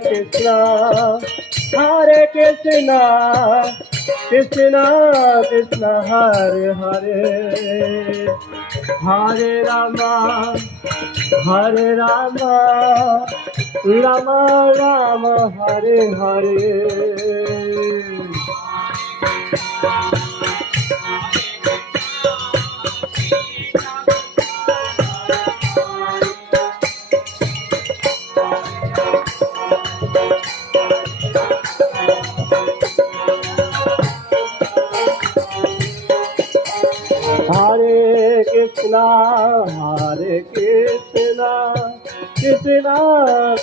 Krishna, Hare Krishna, Krishna Krishna, Hare Hare, Hare Rama, Hare Rama, Rama Rama, Hare Hare. Hare Krishna, Hare Krishna, Krishna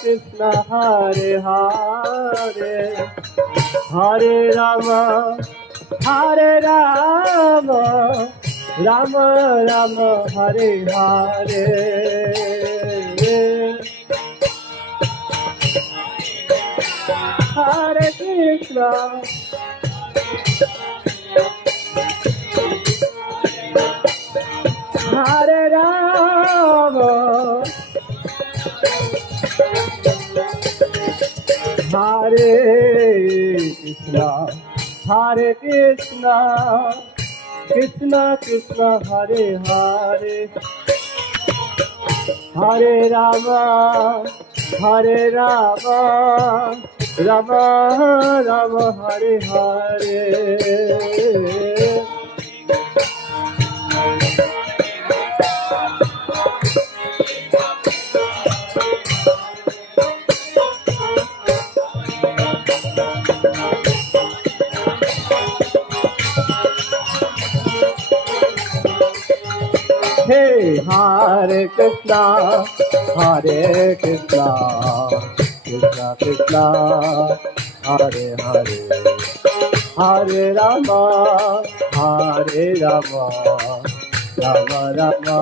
Krishna, Hare Hare, Hare Rama, Hare Rama, Rama Rama, Hare Hare. Hare Krishna, Hare Rama, Hare Krishna, Hare Krishna, Krishna Krishna, Hare Hare, Hare Rama, Hare Rama, Rama Rama, Hare Hare. Hey, Hare Krishna, Hare Krishna, Krishna Krishna, Hare Hare, Hare Rama, Hare Rama, Rama Rama,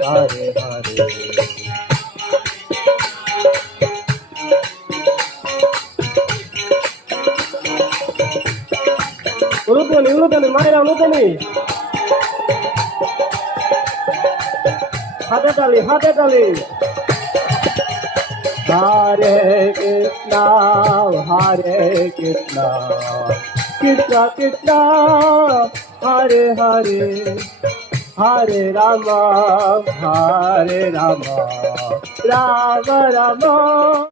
Hare Hare. Ulutani, Mayra, ulutani. Hate tali. Hare Krishna, Hare Krishna, Krishna Krishna, Hare Hare, Hare Rama, Hare Rama, Rama Rama.